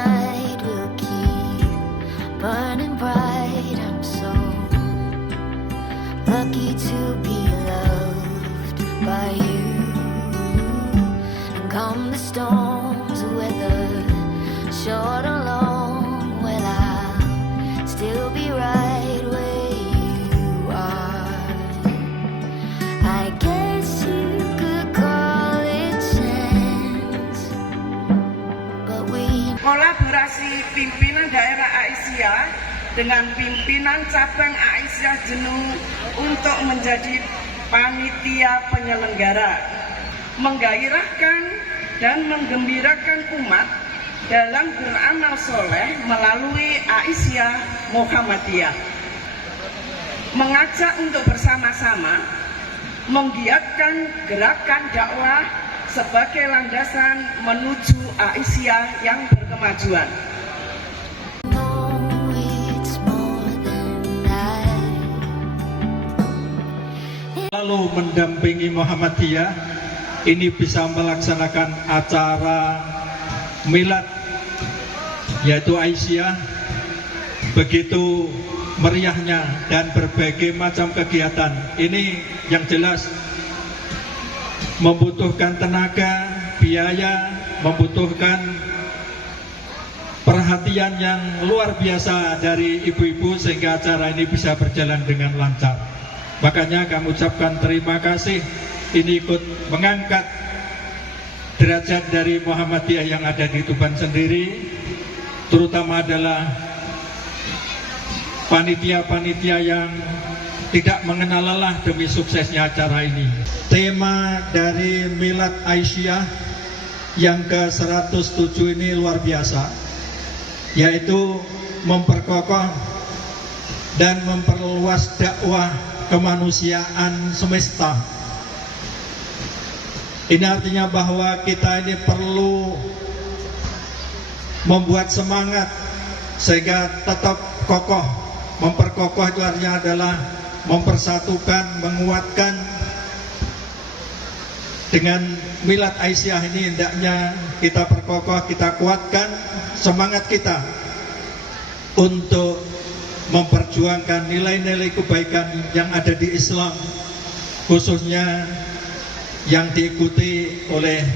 night will keep burning bright. I'm so lucky to be loved by you. And come the storms, whether short or long, well, I'll still be right where you are. I guess you could call it chance, but we Kolaborasi pimpinan daerah Aisyah dengan pimpinan cabang Aisyah Jenuh untuk menjadi panitia penyelenggara, menggairahkan dan menggembirakan umat dalam beramal soleh melalui Aisyah Muhammadiyah, mengajak untuk bersama-sama menggiatkan gerakan dakwah sebagai landasan menuju Aisyah yang berkemajuan. know it's more than that. Lalu mendampingi Muhammadiyah ini bisa melaksanakan acara milad yaitu Aisyah begitu meriahnya dan berbagai macam kegiatan. Ini yang jelas membutuhkan tenaga, biaya, membutuhkan perhatian yang luar biasa dari ibu-ibu sehingga acara ini bisa berjalan dengan lancar. Makanya kami ucapkan terima kasih. Ini ikut mengangkat derajat dari Muhammadiyah yang ada di Tuban sendiri, terutama adalah panitia-panitia yang tidak mengenal lelah demi suksesnya acara ini. Tema dari Milad Aisyah yang ke-107 ini luar biasa, yaitu memperkokoh dan memperluas dakwah kemanusiaan semesta. Ini artinya bahwa kita ini perlu membuat semangat sehingga tetap kokoh. Memperkokoh itu artinya adalah mempersatukan, menguatkan. Dengan Milad Aisyah ini hendaknya kita perkokoh, kita kuatkan semangat kita untuk memperjuangkan nilai-nilai kebaikan yang ada di Islam, khususnya yang diikuti oleh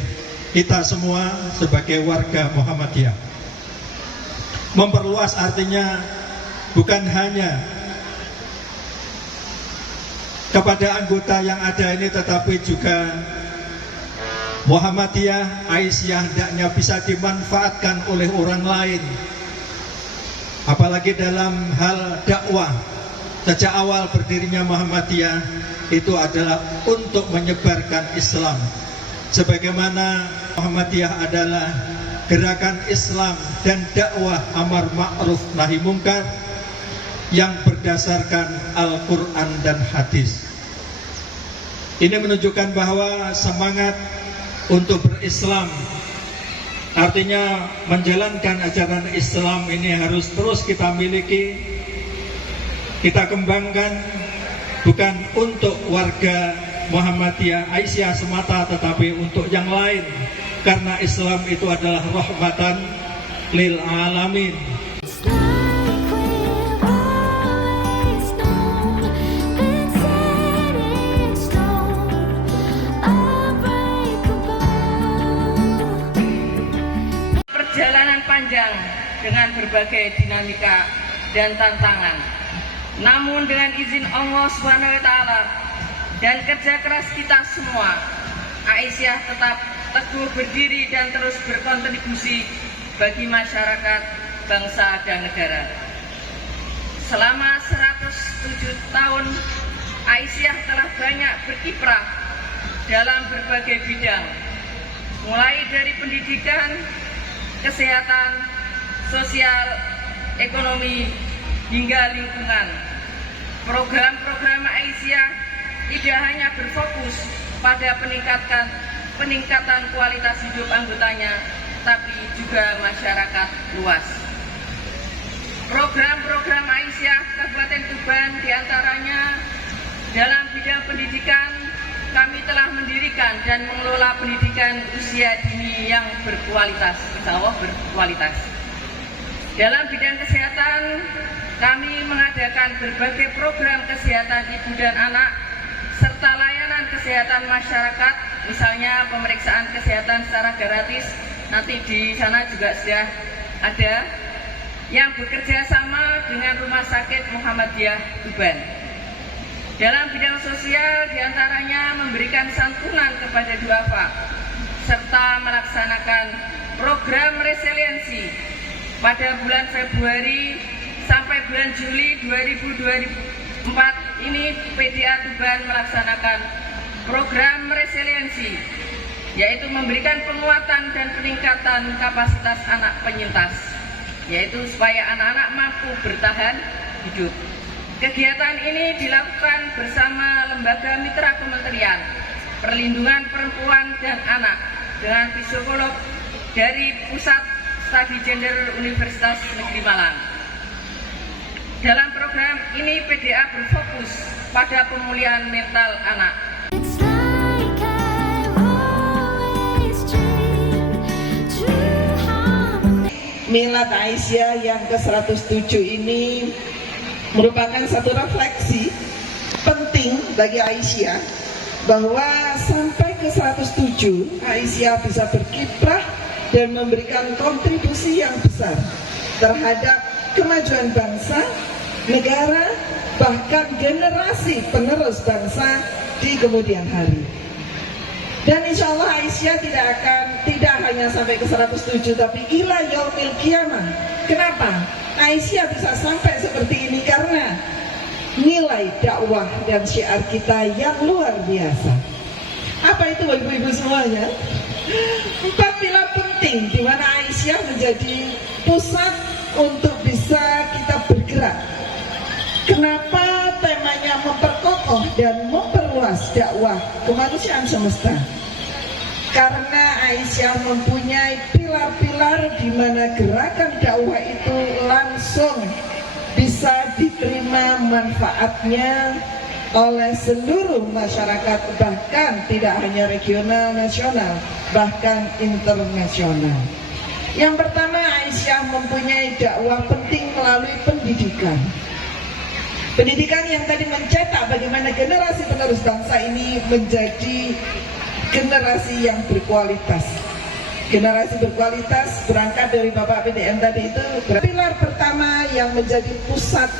kita semua sebagai warga Muhammadiyah. Memperluas artinya bukan hanya kepada anggota yang ada ini, tetapi juga Muhammadiyah Aisyah hendaknya bisa dimanfaatkan oleh orang lain. Apalagi dalam hal dakwah, sejak awal berdirinya Muhammadiyah itu adalah untuk menyebarkan Islam. Sebagaimana Muhammadiyah adalah gerakan Islam dan dakwah amar ma'ruf nahi mungkar yang berdasarkan Al-Quran dan hadis. Ini menunjukkan bahwa semangat untuk berislam, artinya menjalankan ajaran Islam ini harus terus kita miliki, kita kembangkan, bukan untuk warga Muhammadiyah Aisyah semata, tetapi untuk yang lain, karena Islam itu adalah rahmatan lil alamin. It's like we've always known, been set in stone, unbreakable. Perjalanan panjang dengan berbagai dinamika dan tantangan. Namun dengan izin Allah SWT dan kerja keras kita semua, Aisyah tetap teguh berdiri dan terus berkontribusi bagi masyarakat, bangsa dan negara. Selama 107 tahun, Aisyah telah banyak berkiprah dalam berbagai bidang, mulai dari pendidikan, kesehatan, sosial, ekonomi, hingga lingkungan. Program-program Aisyah tidak hanya berfokus pada peningkatan kualitas hidup anggotanya, tapi juga masyarakat luas. Program-program Aisyah Kabupaten Tuban diantaranya dalam bidang pendidikan, kami telah mendirikan dan mengelola pendidikan usia dini yang berkualitas, insya Allah berkualitas. Dalam bidang kesehatan, kami mengadakan berbagai program kesehatan ibu dan anak, serta layanan kesehatan masyarakat, misalnya pemeriksaan kesehatan secara gratis, nanti di sana juga sudah ada, yang bekerja sama dengan Rumah Sakit Muhammadiyah Tuban. Dalam bidang sosial, diantaranya memberikan santunan kepada duafa, serta melaksanakan program resiliensi. Pada bulan Februari sampai bulan Juli 2024 ini PDA Tuban melaksanakan program resiliensi, yaitu memberikan penguatan dan peningkatan kapasitas anak penyintas, yaitu supaya anak-anak mampu bertahan hidup. Kegiatan ini dilakukan bersama lembaga mitra kementerian Perlindungan Perempuan dan Anak dengan psikolog dari Pusat Studi Gender Universitas Negeri Malang. Dalam program ini PDA berfokus pada pemulihan mental anak. It's like I always dream to harmony. Milad Aisyah yang ke-107 ini merupakan satu refleksi penting bagi Aisyah bahwa sampai ke 107 Aisyah bisa berkiprah dan memberikan kontribusi yang besar terhadap kemajuan bangsa, negara, bahkan generasi penerus bangsa di kemudian hari. Dan insya Allah Aisyah tidak hanya sampai ke 107, tapi ila yaumil qiyamah. Kenapa? Aisyah bisa sampai seperti ini karena nilai dakwah dan syiar kita yang luar biasa. Apa itu ibu-ibu semuanya? 4 pilar penting di mana Aisyah menjadi pusat untuk bisa kita bergerak. Kenapa temanya memperkokoh dan memperluas dakwah kemanusiaan semesta? Karena Aisyah mempunyai pilar-pilar di mana gerakan dakwah itu langsung bisa diterima manfaatnya oleh seluruh masyarakat, bahkan tidak hanya regional, nasional, bahkan internasional. Yang pertama, Aisyah mempunyai dakwah penting melalui pendidikan. Pendidikan yang tadi mencetak bagaimana generasi penerus bangsa ini menjadi generasi yang berkualitas. Generasi berkualitas berangkat dari Bapak PDM tadi itu. Pilar pertama yang menjadi pusat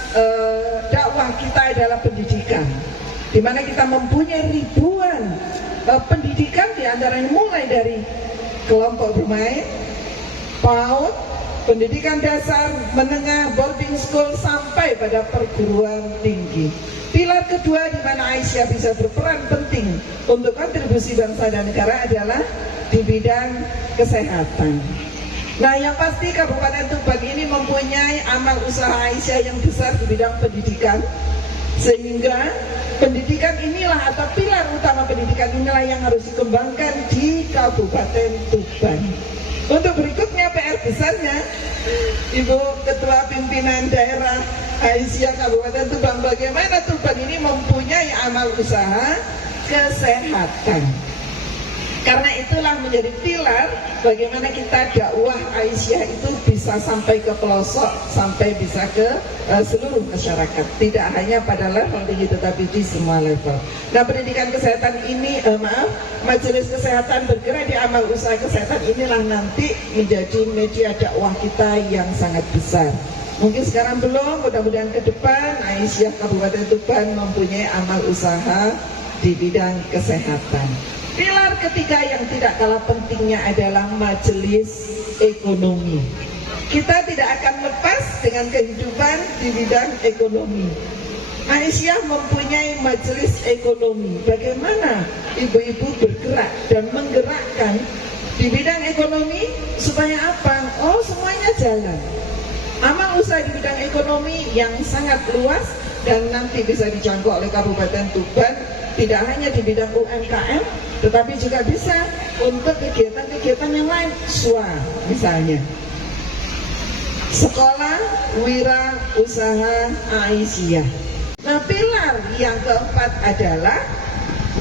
dakwah kita adalah pendidikan, di mana kita mempunyai ribuan pendidikan, di antaranya mulai dari kelompok bermain, PAUD, pendidikan dasar, menengah, boarding school, sampai pada perguruan tinggi. Pilar kedua di mana Aisyah bisa berperan penting untuk kontribusi bangsa dan negara adalah di bidang kesehatan. Nah, yang pasti Kabupaten Tuban ini mempunyai amal usaha Aisyah yang besar di bidang pendidikan, sehingga pendidikan inilah atau pilar utama pendidikan inilah yang harus dikembangkan di Kabupaten Tuban. Untuk berikutnya PR besarnya, Ibu Ketua Pimpinan Daerah Aisyah Kabupaten Tuban, bagaimana Tuban ini mempunyai amal usaha kesehatan. Karena itulah menjadi pilar bagaimana kita dakwah Aisyah itu bisa sampai ke pelosok, sampai bisa ke seluruh masyarakat, tidak hanya pada level tinggi tetapi di semua level. Nah, pendidikan kesehatan ini, majelis kesehatan bergerak di amal usaha kesehatan inilah nanti menjadi media dakwah kita yang sangat besar. Mungkin sekarang belum, mudah-mudahan ke depan Aisyah Kabupaten Tuban mempunyai amal usaha di bidang kesehatan. Pilar ketiga yang tidak kalah pentingnya adalah majelis ekonomi. Kita tidak akan lepas dengan kehidupan di bidang ekonomi. Aisyah mempunyai majelis ekonomi. Bagaimana ibu-ibu bergerak dan menggerakkan di bidang ekonomi supaya apa? Oh, semuanya jalan. Amal usaha di bidang ekonomi yang sangat luas dan nanti bisa dijangkau oleh Kabupaten Tuban, tidak hanya di bidang UMKM, tetapi juga bisa untuk kegiatan-kegiatan yang lain, SWA misalnya. Sekolah Wira Usaha Aisyah. Nah, pilar yang keempat adalah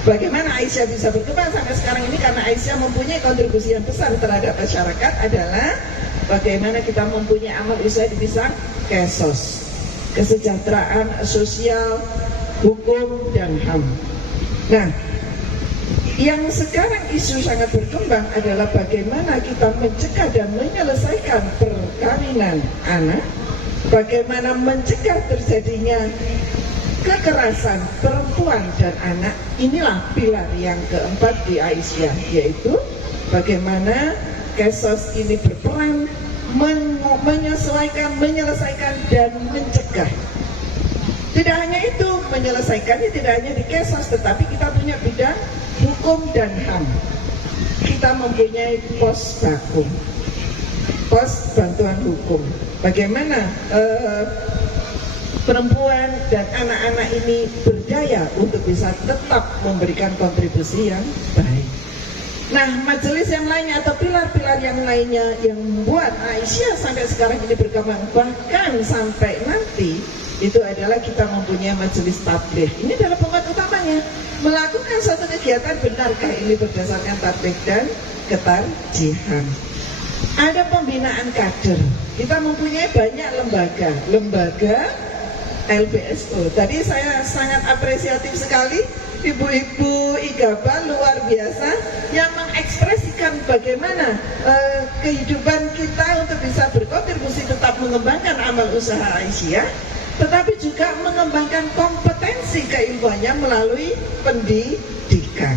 bagaimana Aisyah bisa berkembang sampai sekarang ini, karena Aisyah mempunyai kontribusi yang besar terhadap masyarakat, adalah bagaimana kita mempunyai amal usaha di bidang kesos, kesejahteraan sosial, hukum, dan HAM. Nah, yang sekarang isu sangat berkembang adalah bagaimana kita mencegah dan menyelesaikan perkawinan anak, bagaimana mencegah terjadinya kekerasan perempuan dan anak. Inilah pilar yang keempat di Aisyah, yaitu bagaimana kesos ini berperan menyesuaikan, menyelesaikan, dan mencegah. Tidak hanya itu, menyelesaikannya tidak hanya di kesos, tetapi kita punya bidang hukum dan HAM. Kita mempunyai pos bakum, pos bantuan hukum. Bagaimana perempuan dan anak-anak ini berdaya untuk bisa tetap memberikan kontribusi yang baik. Nah, majelis yang lainnya atau pilar-pilar yang lainnya yang membuat Aisyah sampai sekarang ini berkembang, bahkan sampai nanti itu adalah kita mempunyai majelis tabligh. Ini adalah penguat utamanya, melakukan suatu kegiatan, benarkah ini berdasarkan tabligh dan ketarjihan. Ada pembinaan kader. Kita mempunyai banyak lembaga LBSO. Tadi saya sangat apresiatif sekali ibu-ibu IGABA luar biasa yang mengekspresikan bagaimana kehidupan kita untuk bisa berkontribusi tetap mengembangkan amal usaha Aisyah, tetapi juga mengembangkan kompetensi keilmuannya melalui pendidikan.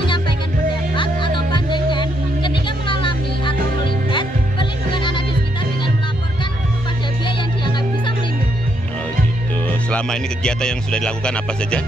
menyampaikan pendapat atau pandangan ketika mengalami atau melihat perlindungan anak di sekitar dengan melaporkan kepada pihak yang dianggap bisa melindungi. Oh gitu. Selama ini kegiatan yang sudah dilakukan apa saja?